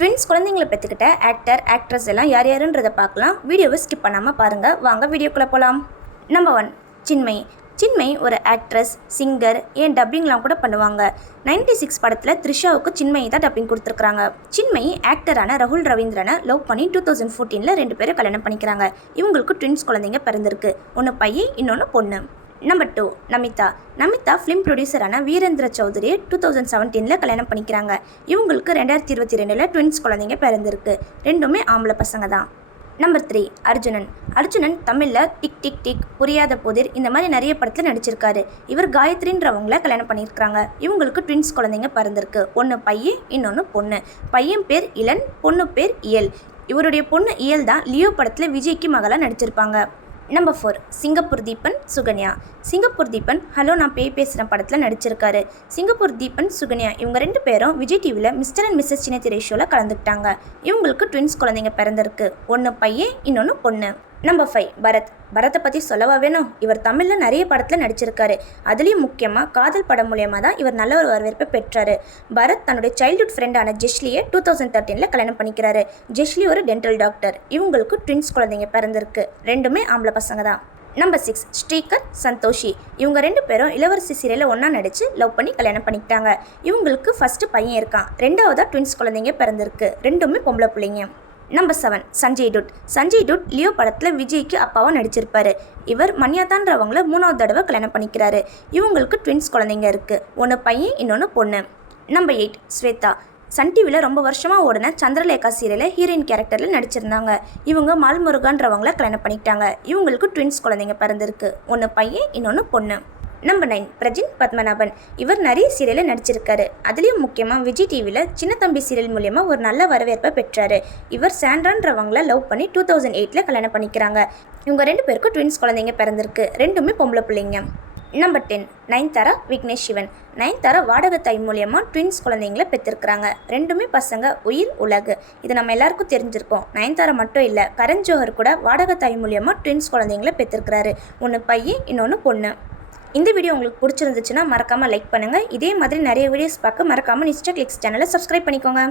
Twins குழந்தைங்களை பெற்றுக்கிட்ட actor actress எல்லாம் யார் யாருன்றதை பார்க்கலாம். வீடியோவை ஸ்கிப் பண்ணாமல் பாருங்கள் வாங்க வீடியோக்குள்ளே போகலாம் நம்பர் ஒன் சின்மை சின்மை ஒரு ஆக்ட்ரஸ் சிங்கர் ஏன் டப்பிங்லாம் கூட பண்ணுவாங்க. 96 சிக்ஸ் படத்தில் த்ரிஷாவுக்கு சின்மயி தான் டப்பிங் கொடுத்துருக்காங்க சின்மயி ஆக்டரான ரகுல் ரவீந்திரனை லவ் பண்ணி டூ தௌசண்ட் ஃபோர்டீனில் ரெண்டு பேரும் கல்யாணம் பண்ணிக்கிறாங்க. இவங்களுக்கு ட்வின்ஸ் குழந்தைங்க பிறந்திருக்கு. ஒன்று பையன் இன்னொன்று பொண்ணு. Number two Namitha Namitha film ப்ரொடியூசரான Veerendra Chowdhary two thousand செவன்டீனில் கல்யாணம் பண்ணிக்கிறாங்க. இவங்களுக்கு ரெண்டாயிரத்தி இருபத்தி ரெண்டில் ட்வின்ஸ் குழந்தைங்க பிறந்திருக்கு. ரெண்டுமே ஆம்பளை பசங்க தான். நம்பர் த்ரீ அர்ஜுனன் அர்ஜுனன் தமிழில் டிக் டிக் டிக் புரியாத புதிர் இந்த மாதிரி நிறைய படத்தில் நடிச்சிருக்காரு. இவர் காயத்ரின்றவங்கள கல்யாணம் பண்ணியிருக்காங்க இவங்களுக்கு ட்வின்ஸ் குழந்தைங்க பிறந்திருக்கு. ஒன்று பையன் இன்னொன்று பொண்ணு. பையன் பேர் இளன் பொண்ணு பேர் இயல். இவருடைய பொண்ணு இயல் தான் லியோ படத்தில் விஜய்க்கு மகளாக நடிச்சிருப்பாங்க. Number four Singapore Deepan Sukanya. Singapore Deepan hello நான் பேய் பேசுகிற படத்தில் நடிச்சிருக்காரு. சிங்கப்பூர் தீபன் சுகன்யா இவங்க ரெண்டு பேரும் விஜய் டிவியில் மிஸ்டர் அண்ட் மிஸ்ஸஸ் சின்னத்திரை ஷோவில் கலந்துக்கிட்டாங்க. இவங்களுக்கு ட்வின்ஸ் குழந்தைங்க பிறந்திருக்கு. ஒன்று பையன் இன்னொன்று பொண்ணு. Number five Bharath. பரத்தை பற்றி சொல்லவா வேணும்? இவர் தமிழில் நிறைய படத்தில் நடிச்சிருக்காரு. அதுலேயும் முக்கியமாக காதல் படம் மூலியமாக தான் இவர் நல்ல ஒரு வரவேற்பை பெற்றார். பரத் தன்னுடைய சைல்ட்ஹுட் ஃப்ரெண்டான ஜெஷ்லியை டூ தௌசண்ட் தேர்ட்டீனில் கல்யாணம் பண்ணிக்கிறாரு. ஜெஷ்லி ஒரு டென்டல் டாக்டர் இவங்களுக்கு ட்வின்ஸ் குழந்தைங்க பிறந்திருக்கு. ரெண்டுமே ஆம்பளை பசங்க தான். Number six Srikar Santhoshi. இவங்க ரெண்டு பேரும் இளவரசி சீரியலில் ஒன்றா நடித்து லவ் பண்ணி கல்யாணம் பண்ணிக்கிட்டாங்க. இவங்களுக்கு ஃபஸ்ட்டு பையன் இருக்கான். ரெண்டாவதாக ட்வின்ஸ் குழந்தைங்க பிறந்திருக்கு. ரெண்டுமே பொம்பளை பிள்ளைங்க. Number seven Sanjay Dutt Sanjay Dutt Leo படத்தில் விஜய்க்கு அப்பாவாக நடிச்சிருப்பாரு. இவர் மன்யாதான்றவங்கள மூணாவது தடவை கல்யாணம் பண்ணிக்கிறாரு. இவங்களுக்கு ட்வின்ஸ் குழந்தைங்க இருக்குது ஒன்று பையன் இன்னொன்று பொண்ணு. Number eight Shweta. சன் டிவியில் ரொம்ப வருஷமாக ஓடின சந்திரலேகா சீரியலில் ஹீரோயின் கேரக்டரில் நடிச்சிருந்தாங்க. இவங்க மால்முருகான்றவங்கள கல்யாணம் பண்ணிக்கிட்டாங்க. இவங்களுக்கு ட்வின்ஸ் குழந்தைங்க பிறந்திருக்கு. ஒன்று பையன் இன்னொன்று பொண்ணு. Number nine Prajin Padmanabhan. இவர் நிறைய சீரியலில் நடிச்சிருக்காரு. அதுலேயும் முக்கியமாக விஜய் டிவியில் சின்ன தம்பி சீரியல் மூலயமா ஒரு நல்ல வரவேற்பை பெற்றாரு. இவர் சாண்ட்ரான்றவங்கள லவ் பண்ணி டூ தௌசண்ட் எயிட்டில் கல்யாணம் பண்ணிக்கிறாங்க. இவங்க ரெண்டு பேருக்கும் ட்வின்ஸ் குழந்தைங்க பிறந்திருக்கு. ரெண்டுமே பொம்பளை பிள்ளைங்க. Number ten Nayanthara Vignesh Shivan. Nayanthara வாடகை தாய் மூலியமாக ட்வின்ஸ் குழந்தைங்கள பெற்றிருக்கிறாங்க. ரெண்டுமே பசங்க உயிர் உலகு. இது நம்ம எல்லாருக்கும் தெரிஞ்சிருக்கோம். நயன்தாரா மட்டும் இல்லை கரண் ஜோஹர் கூட வாடகை தாய் மூலியமாக ட்வின்ஸ் குழந்தைங்கள பெற்றிருக்கிறாரு. ஒன்று பையன் இன்னொன்று பொண்ணு. இந்த வீடியோ உங்களுக்கு பிடிச்சிருந்துச்சுன்னா மறக்காமல் லைக் பண்ணுங்கள் இதே மாதிரி நிறைய வீடியோஸ் பார்க்க மறக்காமல் நிஸ்டா கிளிக்ஸ் சேனலை சப்ஸ்கிரைப் பண்ணிக்கோங்க.